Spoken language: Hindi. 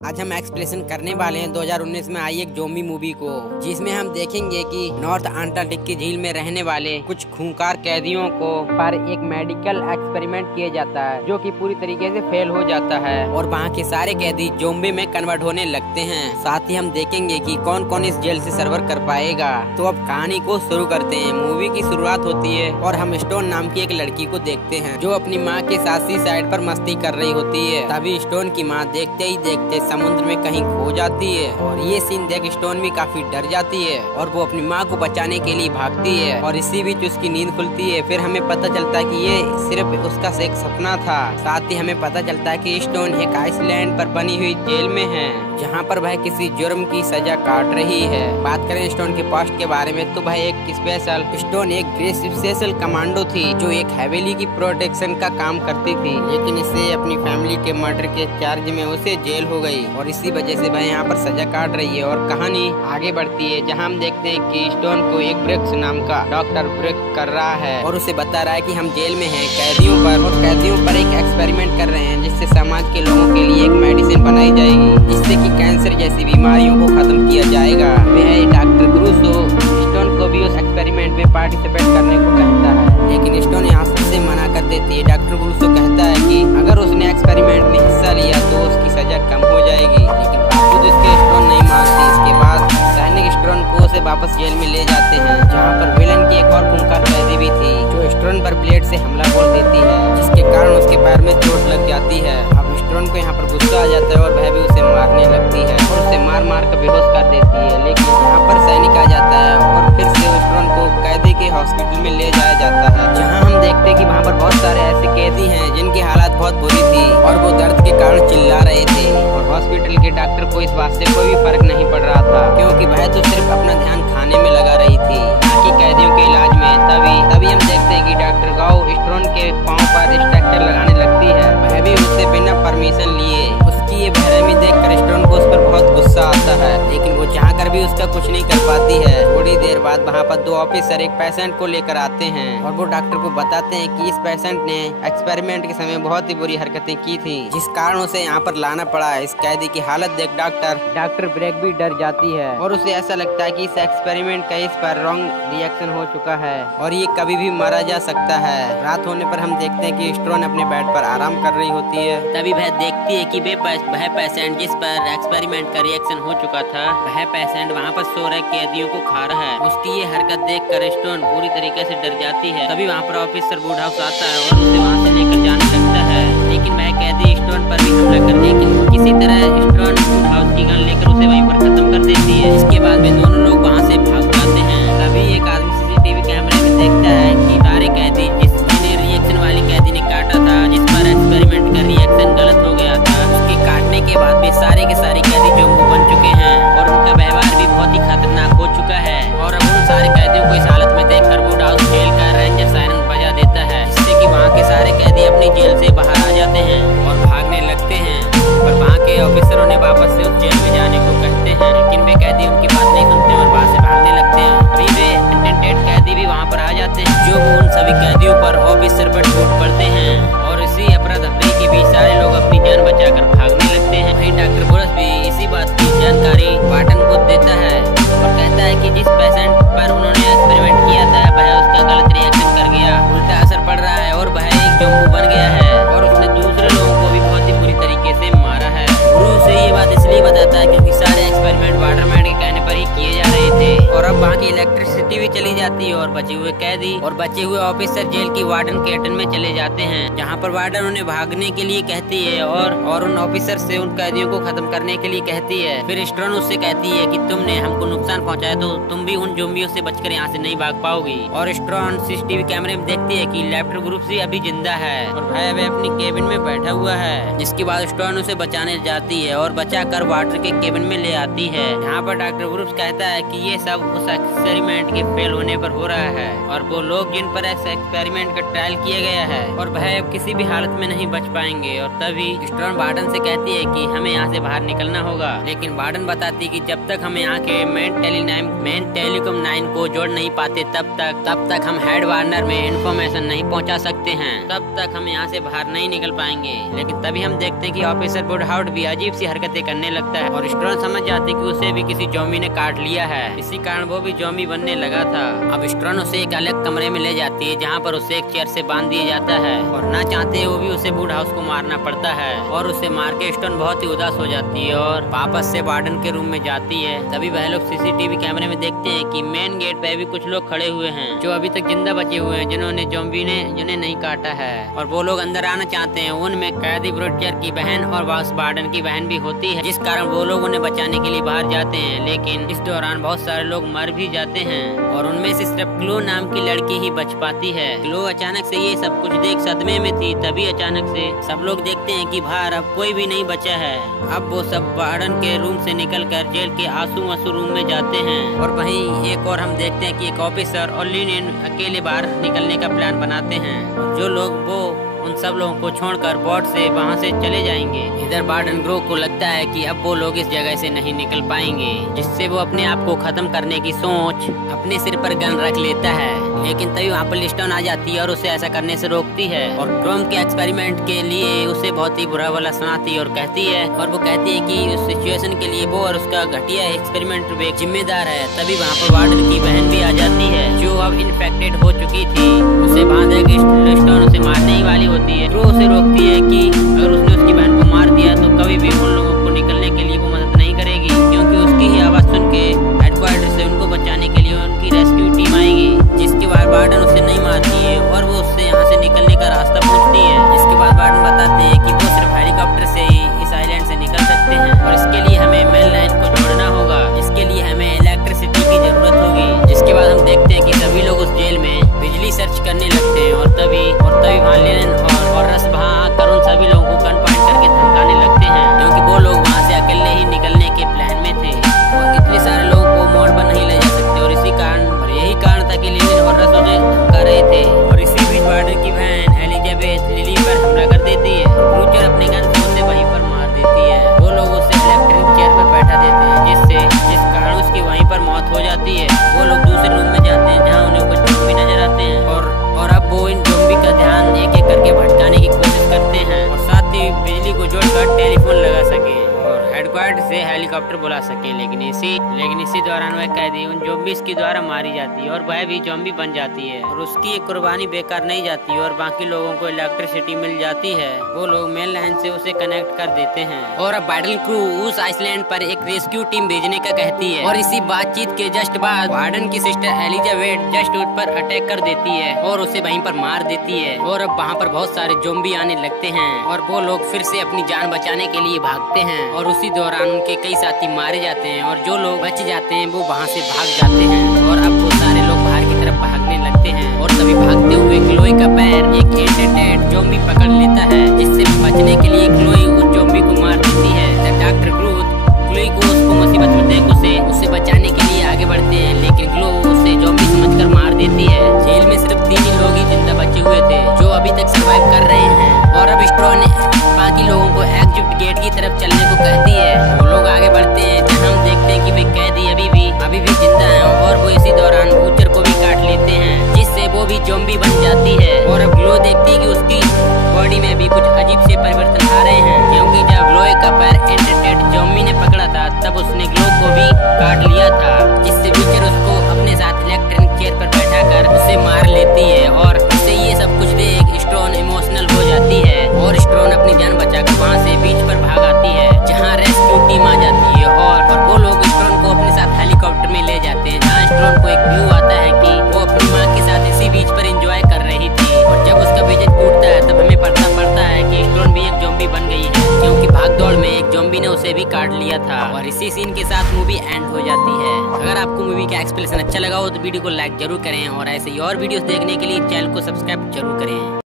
आज हम एक्सप्लेनेशन करने वाले हैं 2019 में आई एक ज़ॉम्बी मूवी को, जिसमें हम देखेंगे कि नॉर्थ अंटार्कटिक की झील में रहने वाले कुछ खूंखार कैदियों को पर एक मेडिकल एक्सपेरिमेंट किया जाता है जो कि पूरी तरीके से फेल हो जाता है और वहाँ के सारे कैदी ज़ॉम्बी में कन्वर्ट होने लगते हैं। साथ ही हम देखेंगे कि कौन कौन इस जेल से सर्वाइव कर पाएगा। तो अब कहानी को शुरू करते हैं। मूवी की शुरुआत होती है और हम स्टोन नाम की एक लड़की को देखते हैं जो अपनी माँ के साथ सी साइड पर मस्ती कर रही होती है। तभी स्टोन की माँ देखते ही देखते समुद्र में कहीं खो जाती है और ये सीन देख स्टोन भी काफी डर जाती है और वो अपनी माँ को बचाने के लिए भागती है और इसी बीच उसकी नींद खुलती है। फिर हमें पता चलता है कि ये सिर्फ उसका एक सपना था। साथ ही हमें पता चलता है कि स्टोन एक आइसलैंड पर बनी हुई जेल में है जहाँ पर वह किसी जुर्म की सजा काट रही है। बात करें स्टोन के पास्ट के बारे में तो वह एक स्पेशल स्टोन एक स्पेशल कमांडो थी जो एक हवेली की प्रोटेक्शन का काम करती थी, लेकिन इससे अपनी फैमिली के मर्डर के चार्ज में उसे जेल हो गई और इसी वजह से वह यहाँ पर सजा काट रही है। और कहानी आगे बढ़ती है जहाँ हम देखते हैं कि स्टोन को एक ब्रिक्स नाम का डॉक्टर ब्रिक कर रहा है और उसे बता रहा है कि हम जेल में हैं कैदियों पर एक एक्सपेरिमेंट कर रहे हैं जिससे समाज के लोगों के लिए एक मेडिसिन बनाई जाएगी जिससे कि कैंसर जैसी बीमारियों को खत्म किया जाएगा। वह डॉक्टर ग्रूसो स्टोन को भी उस एक्सपेरिमेंट में पार्टिसिपेट करने को कहता है, लेकिन स्टोन यहाँ से मना कर देती है। डॉक्टर ग्रूसो कहता है कि अगर उसने एक्सपेरिमेंट में हिस्सा लिया तो उसकी सजा कम हो जाएगी, लेकिन बावजूद इसके स्टोन नहीं मानती। इसके बाद सैनिक स्टोन को उसे वापस जेल में ले जाते हैं जहाँ पर विलन की एक और खूंखार कैदी भी थी जो स्टोन पर ब्लेड से हमला बोल देती है जिसके कारण उसके पैर में चोट लग जाती है। अब स्टोन को यहाँ पर गुस्सा आ जाता है और वह भी उसे मारने लगती है और उसे मार मार कर बेहोश कर देती है, लेकिन यहाँ पर सैनिक आ जाता है और फिर से स्टोन को कैदी के हॉस्पिटल में ले जाया जाता है जहाँ हम देखते हैं कि वहाँ पर बहुत सारे ऐसे कैदी हैं जिनकी हालत बहुत बुरी थी और वो दर्द के कारण चिल्ला रहे थे और हॉस्पिटल के डॉक्टर को इस बात से कोई भी फर्क नहीं पड़ रहा था क्योंकि वह तो सिर्फ अपना ध्यान खाने में लगा रही थी ना कि कैदियों के इलाज में। तभी हम देखते हैं कि डॉक्टर गाओ स्टोन के पाँव पर स्ट्रक्चर लगाने लगती है, वह भी उससे बिना परमिशन लिए। उसकी ये बेरहमी देखकर स्टोन को उस पर बहुत गुस्सा आता है, लेकिन वो चाह कर भी उसका कुछ नहीं कर पाती है। थोड़ी देर बाद वहाँ पर दो ऑफिसर एक पेशेंट को लेकर आते हैं और वो डॉक्टर को बताते हैं कि इस पेशेंट ने एक्सपेरिमेंट के समय बहुत ही बुरी हरकतें की थी जिस कारण उसे यहाँ पर लाना पड़ा। इस कैदी की हालत देख डॉक्टर ब्रेक भी डर जाती है और उसे ऐसा लगता है कि इस एक्सपेरिमेंट का इस पर रॉन्ग रिएक्शन हो चुका है और ये कभी भी मारा जा सकता है। रात होने पर हम देखते हैं कि स्टोन अपने बेड पर आराम कर रही होती है। तभी वह देखती है कि वह पेशेंट जिस पर एक्सपेरिमेंट का रिएक्शन हो चुका था वह पेशेंट वहाँ पर सो रहे कैदियों को खा रहा है। उसकी ये हरकत देखकर स्टोन पूरी तरीके से डर जाती है। तभी वहाँ पर ऑफिसर वुड हाउस आता है और उसे वहाँ से लेकर जाने लगता है, लेकिन वह कैदी स्टोन पर भी हमला कर लेकिन किसी तरह स्टोन वुड हाउस की गन लेकर उसे वहीं पर खत्म कर देती है। इसके बाद वे दोनों लोग वहाँ से भाग जाते हैं। तभी एक आदमी सीसीटीवी कैमरे में देखता है कि सारे कैदी जिसने रिएक्शन वाली कैदी ने काटा था जिस पर एक्सपेरिमेंट का रिएक्शन गलत हो गया था, उसके काटने के बाद भी सारे के सारे कैदी ज़ॉम्बी बन चुके हैं और उनका व्यवहार भी बहुत ही खतरनाक हो चुका है। और अब उन सारे कैदियों को इस हालत में देखकर वुड हाउस जेल का रेंजर सायरन बजा देता है जिससे कि वहाँ के सारे कैदी अपनी जेल से बाहर आ जाते हैं और भागने लगते हैं। पर वहाँ के ऑफिसरों ने वापस से उस जेल में जाने को कहते हैं, लेकिन वे कैदी उनकी बात नहीं सुनते और वहाँ से भागने लगते हैं। अभी वे इंटेंडेड कैदी भी वहाँ पर आ जाते हैं जो उन सभी कैदियों पर ऑफिसर पर टूट पड़ते हैं और इसी अफरा तफरी के बीच सारे लोग अपनी जान बचाकर भागने लगते हैं। वहीं डॉक्टर बोरस भी इसी बात की जानकारी वार्डन को देता है और कहता है कि जिस पेशेंट पर उन्होंने एक्सपेरिमेंट किया था वह उसका गलत रिएक्शन कर गया, उल्टा असर पड़ रहा है और वह एक ज़ॉम्बी बन गया है और उसने दूसरे लोगों को भी बहुत ही बुरी तरीके से मारा है। गुरु से ये बात इसलिए बताता है क्योंकि सारे एक्सपेरिमेंट वाटरमैन के कहने पर ही किए जा रहे थे और अब वहाँ की इलेक्ट्रिसिटी भी चली जाती है और बचे हुए कैदी और बचे हुए ऑफिसर जेल की वार्डन कैंटीन में चले जाते हैं जहाँ पर वार्डन उन्हें भागने के लिए कहती है और उन ऑफिसर से उन कैदियों को खत्म करने के लिए कहती है। फिर स्टोन उससे कहती है कि तुमने हमको नुकसान पहुंचाया तो तुम भी उन ज़ॉम्बियों से बचकर यहाँ से नहीं भाग पाओगी। और स्टोन सीसीटीवी कैमरे में देखती है कि लैपटॉप ग्रुप से अभी जिंदा है और वह अपनी केबिन में बैठा हुआ है, जिसके बाद स्टोन उसे बचाने जाती है और बचाकर वाटर के केबिन में ले आती है। यहाँ पर डॉक्टर ग्रुप्स कहता है कि ये सब उस एक्सपेरिमेंट के फेल ट्रायल होने पर हो रहा है और वो लोग जिन पर ऐसा एक्सपेरिमेंट का ट्रायल किया गया है और वह अब किसी भी हालत में नहीं बच पाएंगे। और तभी स्ट्रॉन वार्डन से कहती है कि हमें यहाँ से बाहर निकलना होगा, लेकिन वार्डन बताती है कि जब तक हम यहाँ के मेन टेलीकॉम 9 को जोड़ नहीं पाते तब तक हम हेड वार्नर में इंफॉर्मेशन नहीं पहुँचा सकते हैं, तब तक हम यहाँ से बाहर नहीं निकल पाएंगे। लेकिन तभी हम देखते हैं कि ऑफिसर वुडहाउड भी अजीब सी हरकतें करने लगता है और स्ट्रॉन समझ जाती है कि उसे भी किसी ज़ॉम्बी ने काट लिया है, इसी कारण वो भी ज़ॉम्बी बनने लगा था। अब स्ट्रॉन उसे एक अलग कमरे में ले जाती है जहाँ पर उसे एक चेयर से बांध दिया जाता है और ना चाहते हुए भी उसे वुडहाउस को मारना पड़ता है और उसे मार के स्ट्रॉन बहुत ही उदास हो जाती है और वापस से वार्डन के रूम में जाती है। तभी वह लोग सीसीटीवी कैमरे में देखते हैं कि मेन गेट पे भी कुछ लोग खड़े हुए हैं जो अभी तक जिंदा बचे हुए हैं, जिन्होंने ज़ॉम्बी ने जिन्हें नहीं काटा है और वो लोग अंदर आना चाहते हैं। उनमें कैदी ब्रोडचर की बहन और बॉस वार्डन की बहन भी होती है, जिस कारण वो लोग उन्हें बचाने के लिए बाहर जाते हैं। लेकिन इस दौरान बहुत सारे लोग मर भी जाते हैं और उनमें से सिर्फ क्लो नाम की लड़की ही बच पाती है। क्लो अचानक से ये सब कुछ देख सदमे में थी। तभी अचानक से सब लोग देखते हैं कि बाहर अब कोई भी नहीं बचा है। अब वो सब वार्डन के रूम से निकलकर जेल के आंसू रूम में जाते हैं और वहीं एक और हम देखते हैं कि एक ऑफिसर और लिन अकेले बाहर निकलने का प्लान बनाते हैं। जो लोग वो उन सब लोगों को छोड़कर बोट से वहां से चले जाएंगे। इधर वार्डन ग्रो को लगता है कि अब वो लोग इस जगह से नहीं निकल पाएंगे, जिससे वो अपने आप को खत्म करने की सोच अपने सिर पर गन रख लेता है। लेकिन तभी वहाँ पर लिस्टन आ जाती है और उसे ऐसा करने से रोकती है और क्रोम के एक्सपेरिमेंट के लिए उसे बहुत ही बुरा भला सुनाती है और कहती है कि उस सिचुएशन के लिए वो और उसका घटिया एक्सपेरिमेंट भी जिम्मेदार है। तभी वहाँ पर वार्डन की बहन भी आ जाती है जो अब इन्फेक्टेड हो चुकी थी। उसे बांधे लिस्टन उसे मारने ही वाली होती है। क्रो उसे रोकती है कि अगर उसने उसकी बहन को मार दिया तो कभी भी उन लोगों को निकलने के लिए वो मदद नहीं करेगी, क्योंकि उसकी ही आवाज सुन के हेडक्वार्टर से उनको बचाने के लिए उनकी रेस्क्यू टीम आएगी। जिसके बाद वार्डन उसे नहीं मारती है और वो उससे यहाँ से निकलने का रास्ता पूछती है। जिसके बाद वार्डन बताते हैं कि वो सिर्फ हेलीकॉप्टर से ही इस आइलैंड से निकल सकते हैं और इसके लिए हमें मेन लाइन को जोड़ना होगा, इसके लिए हमें इलेक्ट्रिसिटी की जरूरत होगी। जिसके बाद हम देखते हैं कि सभी लोग उस जेल में बिजली सर्च करने लगते हैं और तभी वहाँ लेनिन और रस वहाँ आकर उन सभी लोगों को गन पॉइंट करके धमकाने लगते हैं, क्योंकि वो लोग वहाँ से अकेले ही निकलने के प्लान में थे और इतने सारे लोगों को मोड़ पर नहीं ले जा सकते और यही कारण था कि लेनिन और रस उन्हें धमका रहे थे। और इसी बीच वार्डन की बहन एलिजाबेथ लिली पर हमला कर देती है। क्रूचर अपने गन से उसे वहीं पर मार देती है। वो लोग उसे इलेक्ट्रिक चेयर पर बैठा देते हैं जिस कारण उसकी वहीं पर मौत हो जाती है। वो लोग दूसरे रूम में जाते हैं जहाँ उन्हें कुछ ज़ॉम्बी नजर आते हैं और अब वो इन ज़ॉम्बी का ध्यान एक एक करके भटकाने की कोशिश करते हैं और साथ ही बिजली को जोड़कर टेलीफोन लगा सके और हेडक्वार्टर से हेलीकॉप्टर बुला सके। लेकिन इसी दौरान वह कैदी उन ज़ॉम्बीज़ की द्वारा मारी जाती है और वह भी ज़ॉम्बी बन जाती है और उसकी एक कुर्बानी बेकार नहीं जाती और बाकी लोगों को इलेक्ट्रिसिटी मिल जाती है। वो लोग मेन लाइन से उसे कनेक्ट कर देते हैं और अब बैटल क्रू उस आइसलैंड पर एक रेस्क्यू टीम भेजने का कहती है। और इसी बातचीत के जस्ट बाद वार्डन की सिस्टर एलिजाबेथ जस्ट उस पर अटैक कर देती है और उसे वहीं पर मार देती है और अब वहाँ पर बहुत सारे ज़ॉम्बी आने लगते हैं और वो लोग फिर से अपनी जान बचाने के लिए भागते हैं और उसी दौरान उनके कई साथी मारे जाते हैं और जो लोग बच जाते हैं वो वहाँ से भाग जाते हैं और अब वो सारे लोग बाहर की तरफ भागने लगते हैं और तभी भागते हुए क्लोई का पैर एक एंटेड ज़ॉम्बी पकड़ लेता है, जिससे बचने के लिए क्लोई उस ज़ॉम्बी को मार देती है। डॉक्टर क्लोई को उसको मुसीबत में देख उसे बचाने के लिए आगे बढ़ते हैं, लेकिन क्लो उसे ज़ॉम्बी समझकर मार देती है। जेल में सिर्फ 3 ही लोग ही जिंदा बचे हुए थे जो अभी तक सर्वाइव कर रहे हैं और अब स्ट्रॉन बाकी लोगों को एग्जिट गेट की तरफ चलने को कहती है। वो लोग आगे बढ़ते हैं जहाँ हम देखते हैं कि वे कैदी अभी भी जिंदा हैं और वो इसी दौरान बूचर को भी काट लेते हैं, जिससे वो भी ज़ॉम्बी बन जाती है। और अब ग्लो देखती है कि उसकी बॉडी में भी कुछ अजीब से परिवर्तन आ रहे हैं, क्योंकि जब ग्लो का पैर एंटेड ज़ॉम्बी ने पकड़ा था तब उसने ग्लो को भी काट लिया था, जिससे बूचर उसको अपने साथ इलेक्ट्रिक चेयर पर बैठाकर उसे मार लेती है। और उसे ये सब कुछ देख स्ट्रॉन इमोशनल हो जाती है और स्ट्रॉन अपनी जान बचाकर वहाँ से बीच पर भाग आती है, जहाँ रेस्क्यू टीम आ जाती है और वो लोग स्ट्रॉन को अपने साथ हेलीकॉप्टर में ले जाते हैं, जहाँ स्ट्रॉन को एक व्यू आता है कि वो अपनी माँ के साथ इसी बीच पर एंजॉय कर रही थी। और जब उसका विजन टूटता है तब हमें पता पड़ता है कि स्ट्रॉन भी एक ज़ॉम्बी बन गई है, क्योंकि भागदौड़ में एक ज़ॉम्बी ने उसे भी काट लिया था। और इसी सीन के साथ मूवी एंड हो जाती है। अगर आपको मूवी का एक्सप्लेनेशन अच्छा लगा हो तो वीडियो को लाइक जरूर करें और ऐसे ही और वीडियोस देखने के लिए चैनल को सब्सक्राइब जरूर करें।